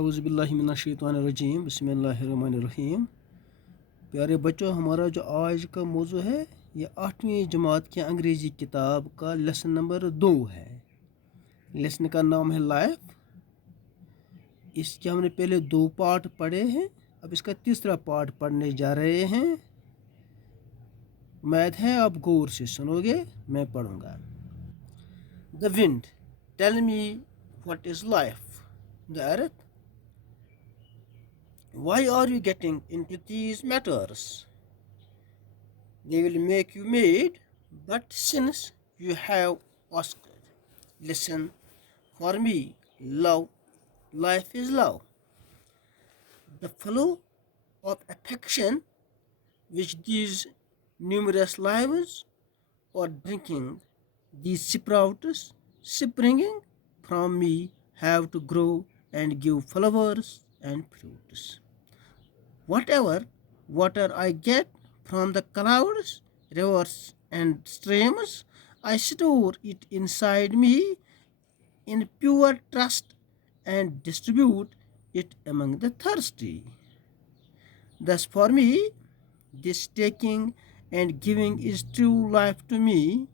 औज़ुबिल्लाहिमिनश्शैतानिर्रजीम बिस्मिल्लाहिर्रहमानिर्रहीम। प्यारे बच्चों, हमारा जो आज का मौजू है ये 8वीं जमात की अंग्रेज़ी किताब का लेसन नंबर 2 है। लेसन का नाम है लाइफ। इसके हमने पहले 2 पार्ट पढ़े हैं, अब इसका तीसरा पार्ट पढ़ने जा रहे हैं। उम्मीद है आप गौर से सुनोगे, मैं पढ़ूँगा। The wind, tell me what is life. The earth, why are you getting into these matters? They will make you mad, but since you have asked, listen, for me, love, life is love. The flow of affection which these numerous lives are drinking, these sprouts springing from me have to grow and give flowers and fruits. Whatever water I get from the clouds, rivers, and streams, I store it inside me in pure trust and distribute it among the thirsty. Thus, for me, this taking and giving is true life to me.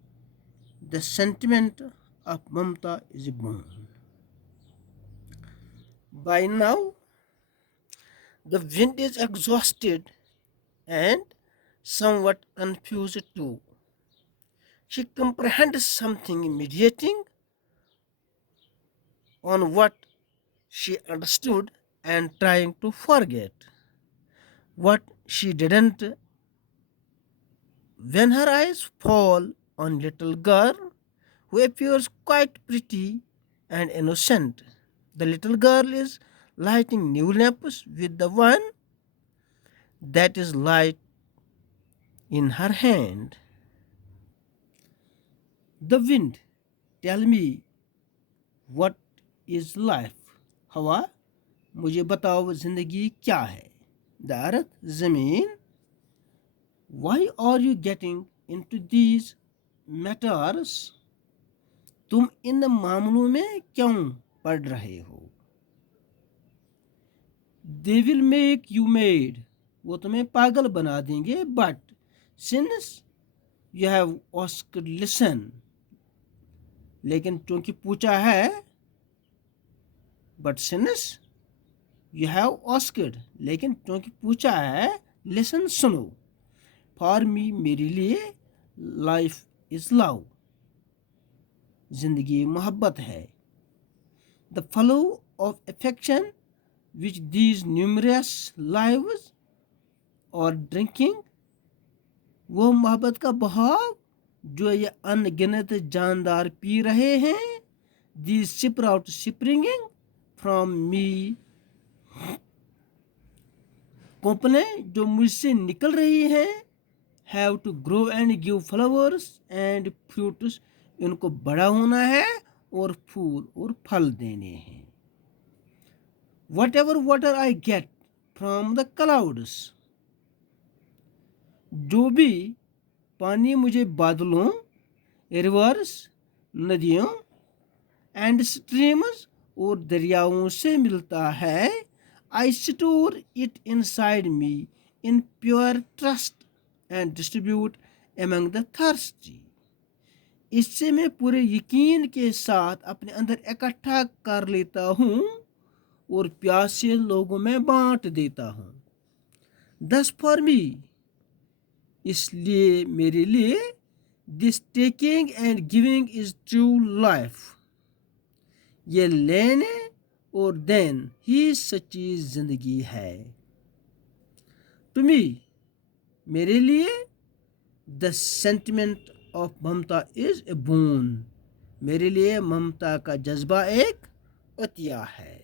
The sentiment of Mamta is born. By now, the wind is exhausted and somewhat confused too. She comprehends something meditating on what she understood and trying to forget what she didn't. When her eyes fall on little girl who appears quite pretty and innocent, the little girl is lighting new lamps with the one that is light in her hand. The wind, tell me what is life. हवा, मुझे बताओ जिंदगी क्या है. The earth, जमीन. Why are you getting into these matters? तुम इन मामलों में क्यों पढ़ रहे हो? They will make you mad. वो तुम्हें पागल बना देंगे. But since you have asked, listen. लेकिन क्योंकि पूछा है, but since you have asked, लेकिन क्योंकि पूछा है, listen, सुनो. For me, मेरे लिए, life is love. जिंदगी मोहब्बत है. The flow of affection which these numerous lives are drinking, वो मोहब्बत का बहाव जो ये अनगिनत जानदार पी रहे हैं. These sprouts springing from me, कोपलें जो मुझसे निकल रही हैं, have to grow and give flowers and fruits, इनको बड़ा होना है और फूल और फल देने हैं. Whatever water I get from the clouds, जो भी पानी मुझे बादलों, रिवर्स, नदियों, एंड स्ट्रीम्स और दरियाओं से मिलता है, I store it inside me in pure trust and distribute among the thirsty. इससे मैं पूरे यकीन के साथ अपने अंदर इकट्ठा कर लेता हूँ और प्यासे लोगों में बांट देता हूँ. Thus for me, इसलिए मेरे लिए, this taking and giving is true life. ये लेने और देन ही सच्ची जिंदगी है. To me, मेरे लिए, the sentiment of Mamata is a boon. मेरे लिए ममता का जज्बा एक अतिया है.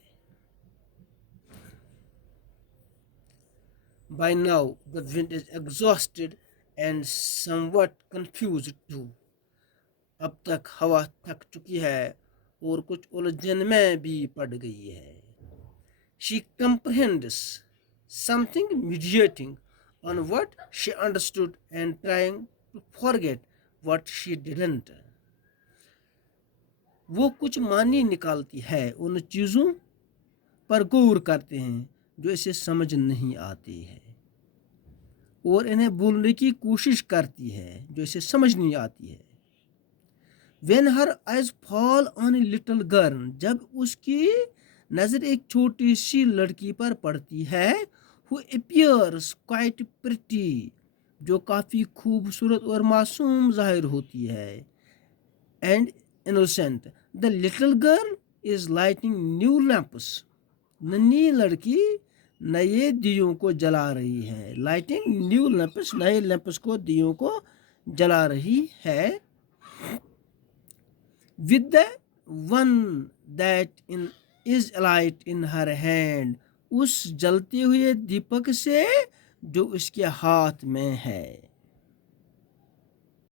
By now, the wind is exhausted and somewhat confused too. अब तक हवा थक चुकी है और कुछ उलझन में भी पड़ गई है. She comprehends something meditating on what she understood and trying to forget what she didn't. वो कुछ मानी निकालती है उन चीज़ों पर गौर करते हैं जो इसे समझ नहीं आती है, और इन्हें बोलने की कोशिश करती है जो इसे समझ नहीं आती है। When her eyes fall on a little girl, जब उसकी नजर एक छोटी सी लड़की पर पड़ती है, who appears quite pretty, जो काफी खूबसूरत और मासूम जाहिर होती है, and innocent, the little girl is lighting new lamps, नन्ही लड़की नए दियों को जला रही है। लाइटिंग न्यू लैंप्स, नए लैंप्स को, दियों को जला रही है। with the one that is light in her hand, उस जलते हुए दीपक से जो उसके हाथ में है।